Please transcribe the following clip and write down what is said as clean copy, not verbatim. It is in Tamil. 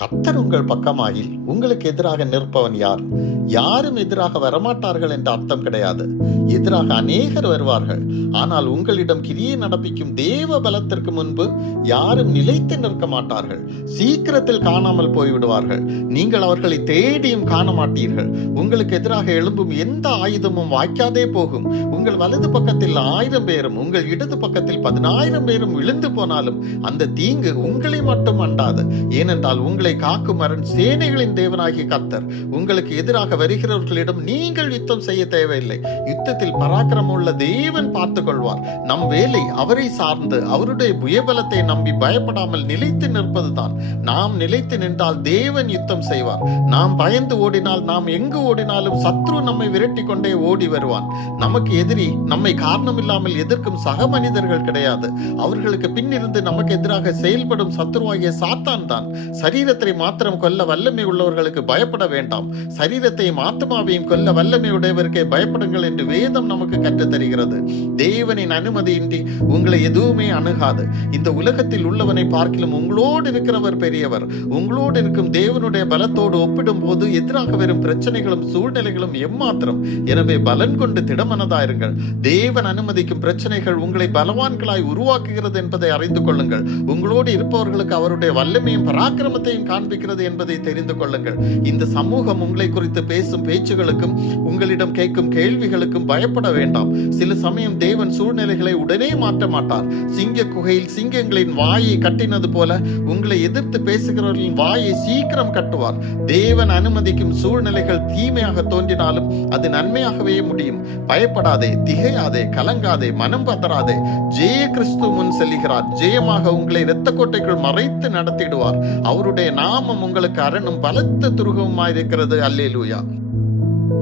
கர்த்தர் உங்கள் பக்கமாயில் உங்களுக்கு எதிராக நிற்பவன் யார்? யாரும் எதிராக வரமாட்டார்கள் என்ற அர்த்தம் கிடையாது. எதிராக அநேகர் வருவார்கள். ஆனால் உங்களிடம் கிரியை நடப்பிக்கும் தேவ பலத்திற்கு முன்பு யாரும் நிலைத்து நிற்க மாட்டார்கள். சீக்கிரத்தில் காணாமல் போய்விடுவார்கள். நீங்கள் அவர்களை தேடியும் காண மாட்டீர்கள். உங்களுக்கு எதிராக எழும்பும் எந்த ஆயுதமும் வாய்க்காதே போகும். உங்கள் வலது பக்கத்தில் 1000 பேரும் உங்கள் இடது பக்கத்தில் 10,000 பேரும் விழுந்து போனாலும் அந்த தீங்கு உங்களை மட்டும் அண்டாது. ஏனென்றால் உங்களை காக்கும் அரண் சேனைகளின் தேவனாகிய கர்த்தர். உங்களுக்கு எதிராக வருகிறவர்களிடம் நீங்கள் யுத்தம் செய்ய தேவையில்லை. யுத்தத்தில் பராக்கிரமம் உள்ள தேவன் பார்த்துக் கொள்வார். நம் வேலை அவரை சார்ந்து அவருடைய புயபலத்தை நம்பி பயப்படாமல் நிலைத்து நிற்பதுதான். நாம் நிலைத்து நின்றால் தேவன் யுத்தம் செய்வார். நாம் பயந்து ஓடினால், நாம் எங்கு ஓடினாலும் சத்ரு நம்மை விரட்டி கொண்டே ஓடி வருவான். நமக்கு எதிரி நம்மை காரணமில்லாமல் எதிர்க்கும் சக மனிதர்கள் கிடையாது. அவர்களுக்கு பின்னிருந்து நமக்கு எதிராக செயல்படும் சத்ருவாகிய சாத்தான் தான். சரீரத்தை மாத்திரம் கொல்ல வல்லமை உள்ளவர்களுக்கு பயப்பட வேண்டாம், சரீரத்தையும் ஆத்மாவையும் கொல்ல வல்லமை உடையவருக்கே பயப்படுங்கள் என்று வேதம் நமக்கு கற்றுத் தருகிறது. தேவனின் அனுமதியின்றி உங்களை எதுவுமே அணுகாது. இந்த உலகத்தில் உள்ளவனை பார்க்கிலும் உங்களோடு இருக்கிறவர் பெரியவர். உங்களோடு இருக்கும் தேவனுடைய பலத்தோடு ஒப்பிடும் போது எதிராக வரும் பிரச்சனைகளும் சூழ்நிலைகளும் எம்மாத்திரம். எனவே பலன் கொண்டு திடமனதாயிருங்கள். தேவன் அனுமதிக்கும் பிரச்சனைகள் உங்களை பலவான்களாய் உருவாக்குகிறது என்பதை அறிந்து கொள்ளுங்கள். உங்களோடு இருப்பவர்களுக்கு அவருடைய வல்லமையும் பராக்கிரமத்தையும் காண்பிக்கிறது என்பதை தெரிந்து கொள்ளுங்கள். இந்த சமூகம் உங்களை குறித்து பேசும் பேச்சுகளுக்கும் உங்களிடம் கேட்கும் கேள்விகளுக்கும் பயப்பட வேண்டாம். சில சமயம் தேவன் சூழ்நிலைகளை உடனே மாற்ற மாட்டார். சிங்க குகையில் சிங்கங்களின் வாயை கட்டினது போல உங்களை எதிர்த்து பேசுகிறவர்களின் வாயை சீக்கிரம் கட்டுவார். தேவன் அனுமதிக்கும் சூழ்நிலைகள் தீமையாக தோன்றினாலும் அது நன்மையாகவே முடியும். பயப்படாதே, திகையாதே, கலங்காதே, மனம் பதறாதே. ஜெய கிறிஸ்து முன் செல்கிறார். ஜெயமாக உங்களை இரத்த கோட்டைக்குள் மறைத்து நடத்திடுவார். அவருடைய நாமம் உங்களுக்கு அரணும் பலத்த துருகமாயிருக்கிறது. அல்லேலூயா.